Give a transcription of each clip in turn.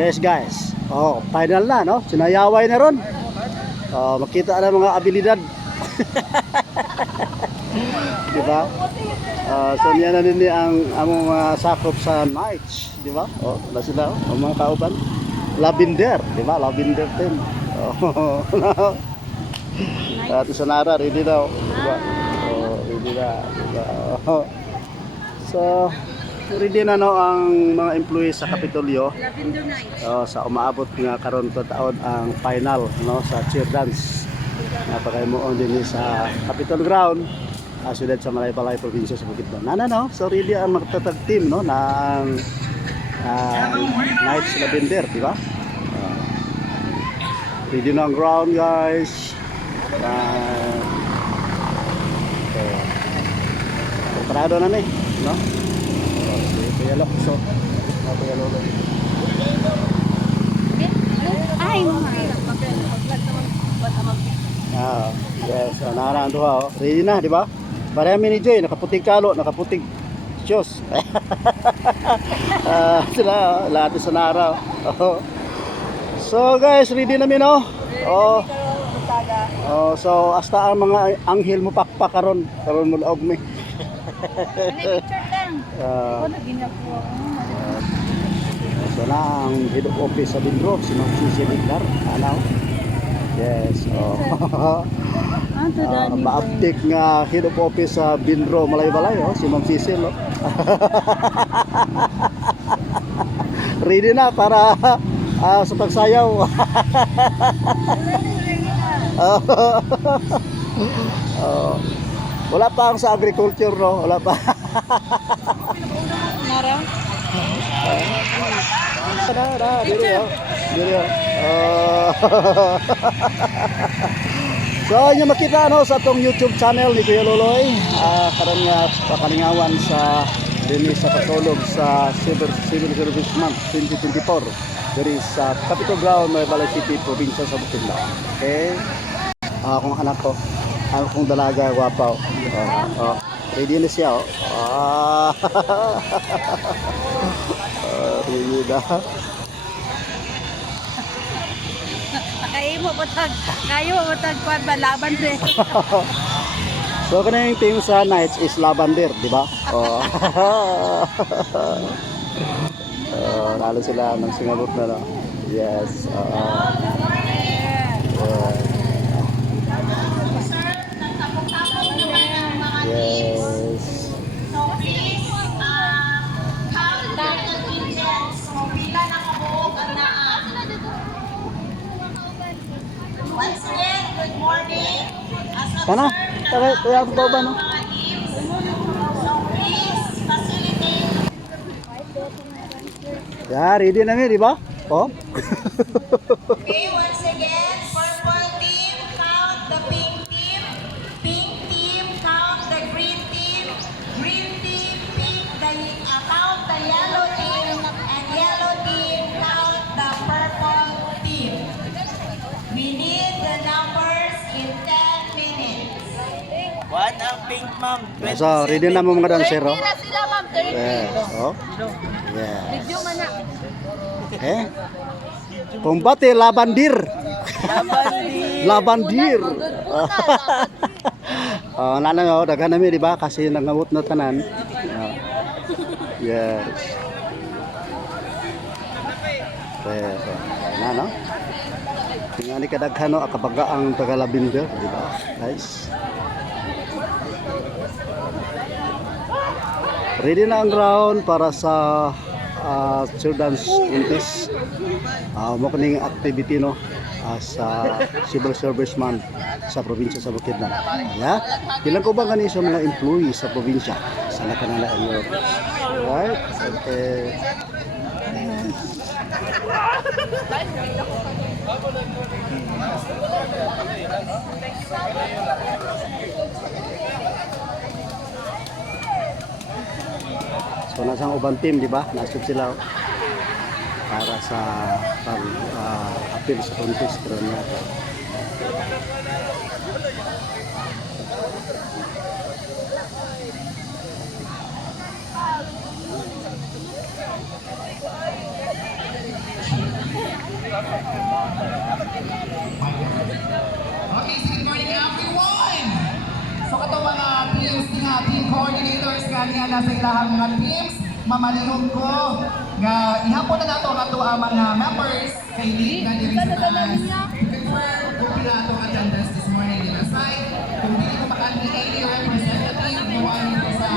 Yes guys. Oh, final na no. Sinayaway na ron. Oh, makita na mga abilidad. Di ba? So niya na din ang among sakop sa nights, di ba? Oh, na sila oh, mga kauban. Lavender, di ba? Lavender team. Oh. At sa Nara, ready daw, di ba? Oh, ready na, di ba? Oh. So, ready na no ang mga employees sa Kapitolyo. Lavender Night. Oh, sa umaabot nga karon to taon ang final no sa cheer dance. Napakaimuon din sa Capitol Ground, siyudad sa Malaybalay, probinsya sa Bukidnon. No? So ready ang magtatag team no na ang Knights Lavender, di ba? Ready na ang ground guys. Preparado na ni, no? Kuya Lok, so Kuya Lolo. Ay, Yes, nakaraan to ha. Ready na, di ba? Parehami ni Joy, nakaputing kalo, nakaputing shoes. Sila, lahat sa Nara. So guys, ready na mi no? So hasta ang mga anghel mo pakpak karon mo laog mi. So na ang head of office sa Bindro, si Ma'am Cici Liglar, ano? Yes. Maaptik nga head of office sa Bindro, Malaybalay, si Ma'am Cici, no? Ready na para sa pagsayaw. Wala pa ang sa agriculture, no? Wala pa. Nara. So inyo makita no sa atong YouTube channel ni Kuya Loloy, karon nga pakalingawan sa dinhi sa patulog sa Civil Service Month 2024 diri sa Capitol Ground, Malaybalay City, probinsya sa Bukidnon. Okay? Akong anak ko, akong dalaga, gwapo. Ready na siya, oh. Ready na. Kayo mo tag kwan ba laban din. So kana yung team sa Knights is Lavender, di ba? Lalo sila ng singabot na no. Yes. Yes. So please, count the ingredients. So pila na kabuok ang naa. Once again, good morning. Kana? Kaya ako ba no? So please, facilitate. Yeah, ready na mi, di ba? Oh. Okay, once again, purple team, count the pink team. Pink team, count the green team. Green team, count the yellow team. And yellow team, count the purple team. We need the numbers in 10 minutes. One ang pink, ma'am. So, ready na mo mga dancer, oh? Tira sila ma'am, 30. Yes, oh. Yes. Video man na. Kumbate Labandir. Labandir. Nana yo daghan nami di ba kasi nangamot na tanan. Yes. No? Tingani kadaghan no akabaga ang taga Labandir, di ba? Guys. Ready na ang ground para sa children's contest. Mo kaning activity no sa Civil Service Month sa probinsya sa Bukidnon. Yeah? Ilan ko ba gani sa mga employees sa probinsya sa nakanala area? Right? Okay. So nasang ubang team, di ba? Nasub sila para sa pag-appeal sa contest karon nga. aniya na sa ilahang mga teams. Mamalihog ko nga ihapon na nato ang ato ang mga members kay lead na diri sa taas. Confirm kung pila ato ang attendance this morning din aside. Kung dili ko makaani any representative mo dito sa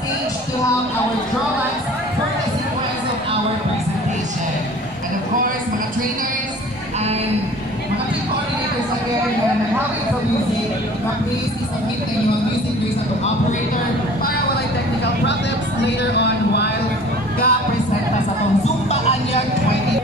stage to have our drawbacks for the sequence of our presentation. And of course, mga trainers and mga team coordinators again na nag-habit sa music, na please isubmit na yung music based sa operator para walay technical problems later on while ga-presenta sa itong Zumba Anyag 20.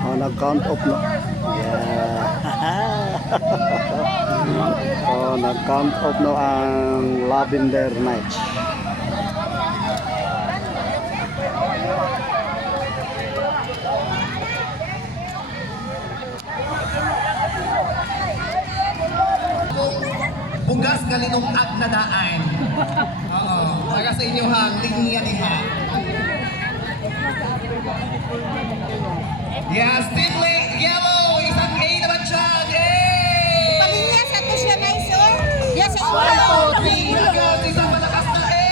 Oh, nag-count off na. Yeah. Oh, nag-count off na ang Lavender Nights. Bugas galinong ag na daan. Oo, para sa inyo hang linya niha. Yes, Team Yellow, isang A naman siya. Palinya sa to siya na iso. Yes, sa Green Dragons, isang malakas na A.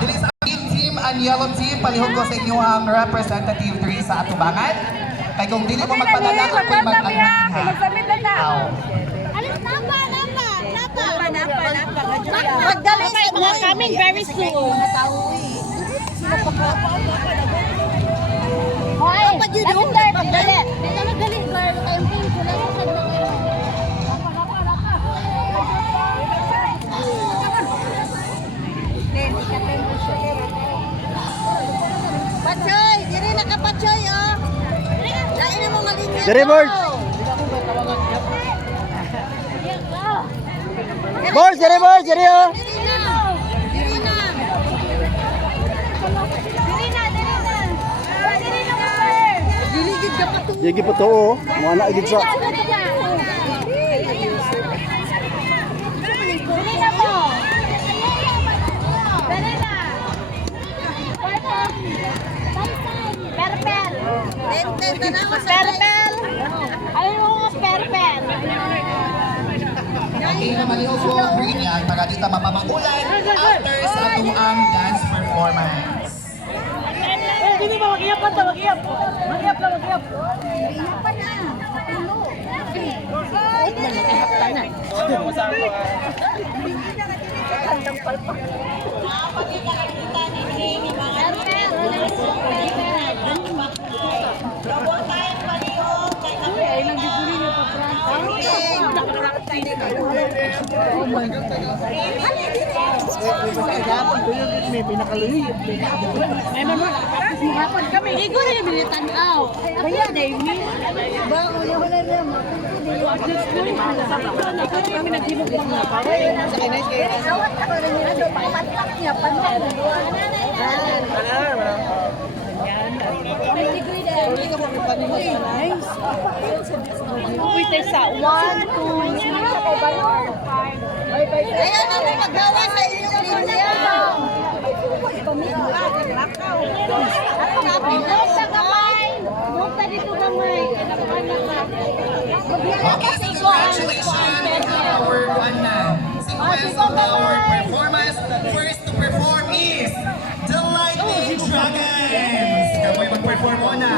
Dili sa team and yellow team, palihog ko sa inyo ang representative 3 sa atubangan. Kaya kung dili mo magpadala, ako'y mag-almakiha. Magdala na coming very soon. Hoy, Lavender, dali. Dali, girl. Kayong pink ko lang sa Pachoy, diri na ka Pachoy, oh. Lain na mga linya. Dere, Birds! Birds, dere, Birds, dere, oh! Diri na. Diri na. Diligid ka pa to. Yagi po to, oh. Mga naigid sa... Dali na po. Dali na. Perpel. Tenten tanawa sa Perpel. Ayun mo mga perpel. Okay na malihog ko, green yan, para dito mapamakulan after sa atong ang dance performance. Hindi ba mag-iap pa? Mag-iap. Mag-iap lang, mag-iap. pa na. Tulo. Ay, mama, nakapos mo hapon kami. Igo na yung bilitan aw. Kaya, David. Ba, uya wala na mo. Kami naghimog lang na. Awat ka rin nila do patak niya pandan. Uy, tayo sa 1, 2, 3. Ayaw na mo magawa sa inyong linya. Buka dito gamay. Okay, so congratulations to our one sequence of our performance. First to perform is the Lightning Dragons. Kamoy mag-perform muna.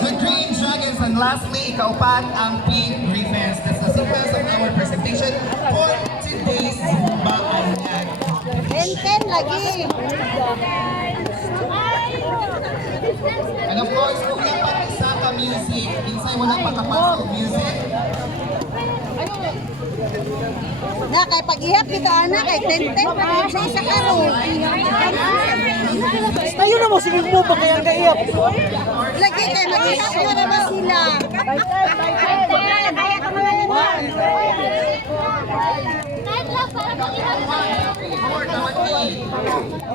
The Green Dragons, and lastly, ikaupat ang Pink Griffins. That's the sequence of our presentation for today's Zumba Anyag. Tenten lagi. And of course, kung yung pag-isa ka music, minsan wala makapasok music. Na kay pag-ihap kita ana kay tenten pa sa isa ka ro. Tayo na mo, sige mo pa kaya kaiyap. Lagi kay mag-ihap na naman sila. Kaya ka mga lima. Or naman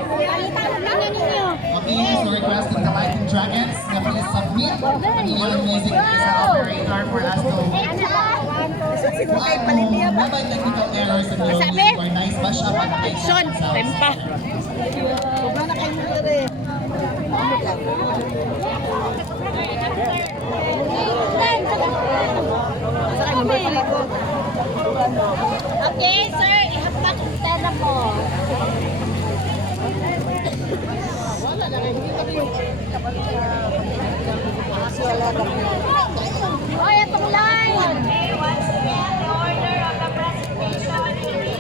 Palitan na ninyo. Okay, so requesting the Lightning Dragons na please submit ang inyong music sa operator for us to mabay technical errors in your music or nice ba siya pag-take Sean, tempa. Okay, sir, ihapak ang tela mo. Oy, itong line! Okay, once again, the order of the presentation is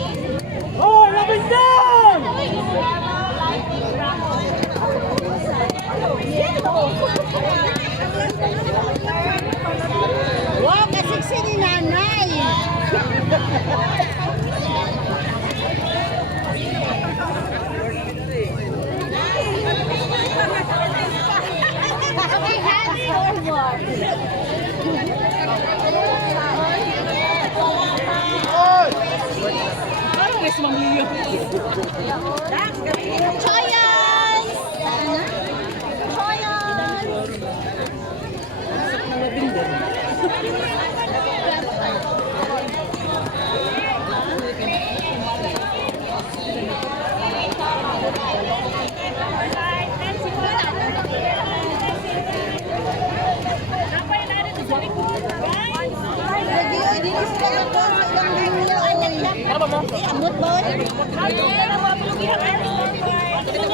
Oh, labing down! Yellow Lightning Dragon. Wow, kasiksi ni nanay. Okay, hands forward. Parang mas mamliyo. Choyans! Choyans!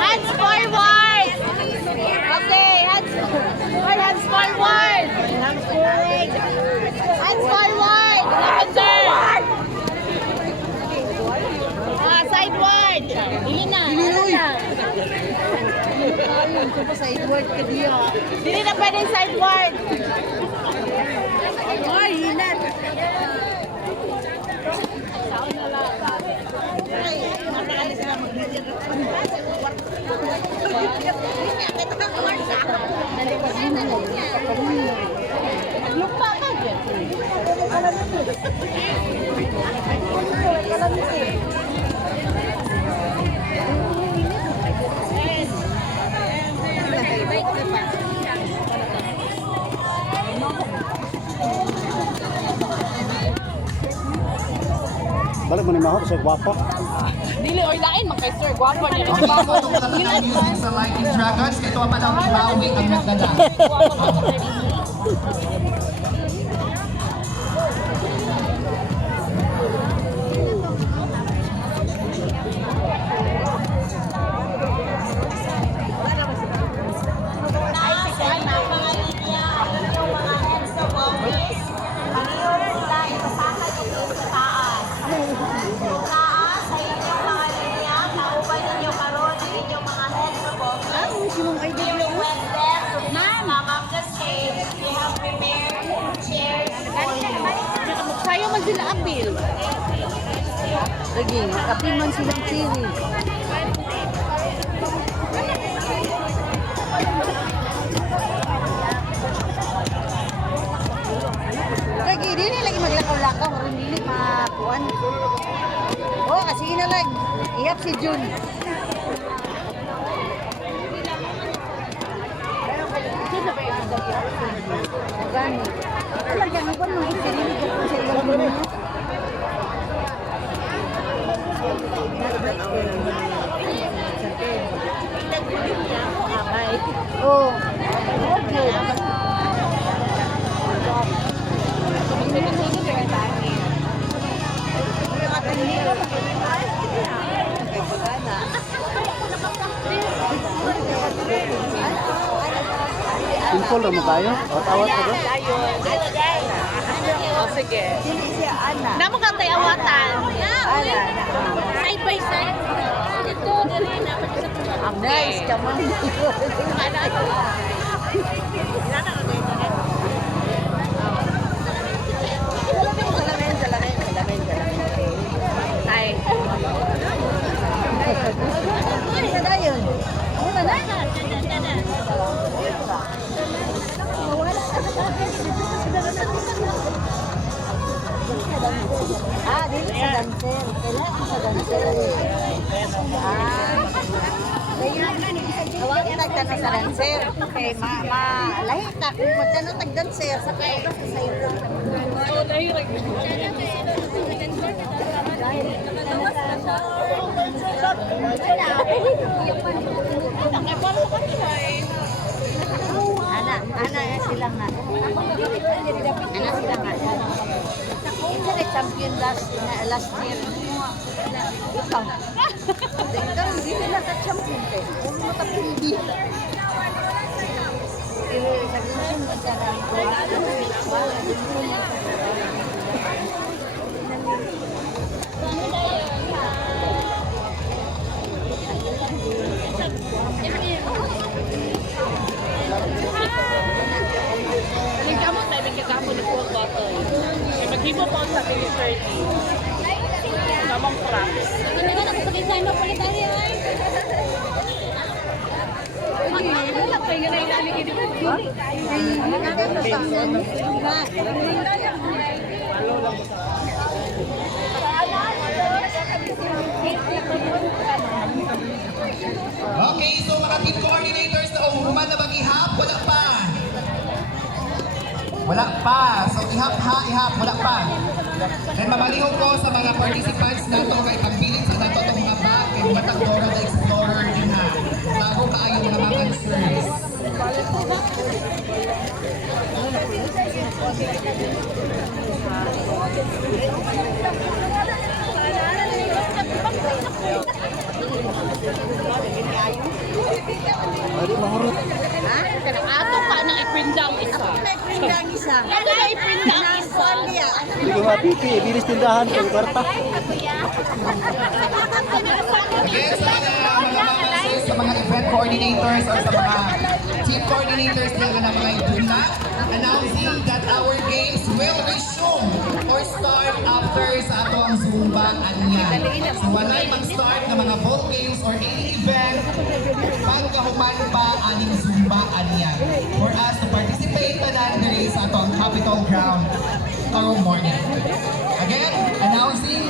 Hands forward! Okay, hands forward! Hands forward! Hands forward! Lavender! Sideward! Dili na! Dili na pwedeng sideward! Ay, hinat. Lupa ka dyan. Balik mo ni Mahal sa gwapa. Dili or lain man kay sir, gwapo niya. Okay, tutulong talaga ang music sa Lightning Dragons. Ito pa daw ibawi ang nagdala. Sayo man sila apil. Lagi, apil man silang chiri. Lagi, dili lagi maglakaw-lakaw. Maroon dili makuan. Oh, kasi inalag. Iyap si Jun. Gani. Talaga mo ba nung isirili ko sa ilang minuto? Oh. Okay. Simple naman tayo. O, tawad ka ba? Oh, sige. Naman kang tayo awatan. Side by side. Ito, dali na. Nice, come on. Ay. Ah, dito sa dancer. Kailangan sa dancer. Ah. Awag tagtanong sa dancer. Kay lahi ta kung magtanong tag dancer sa kay ana sila nga. Ana sila nga. Isa na champion last year. Ikaw. Ikaw hindi sila sa champion eh. Kung makapindi. Pero sa gusto mo Nagkamot na ibig kakapon ng full bottle. Kaya maghibo pa sa 30. Namang props. Hindi ko nakasakit sa ino palitan niya. Wala pa yung nailalig ito. Okay, so mga team coordinators na umuman na mag-ihap, wala pa. Wala pa. So ihap ha, ihap, wala pa. And mamalihog ko sa mga participants na ito kay pagpilit sa nato itong mga bag kay Batang Dora the Explorer din ha. Bago kaayo mga answers. Ay, mahurot. Ato pa nang ipindang isa. Pindang isa. Ano na ipindang isa? Hindi ko mapiti. Bilis tindahan ko. Kwarta. Again, sa mga answers, sa mga event coordinators or sa mga team coordinators na mga iduna, announcing that our games will resume or start after sa ato ang Zumba Anyan. So walay mag-start na mga ball games or any event pagkahuman pa aning Zumba Anyan. For us to participate na nandiri sa ato ang Capitol Ground tomorrow morning. Again, announcing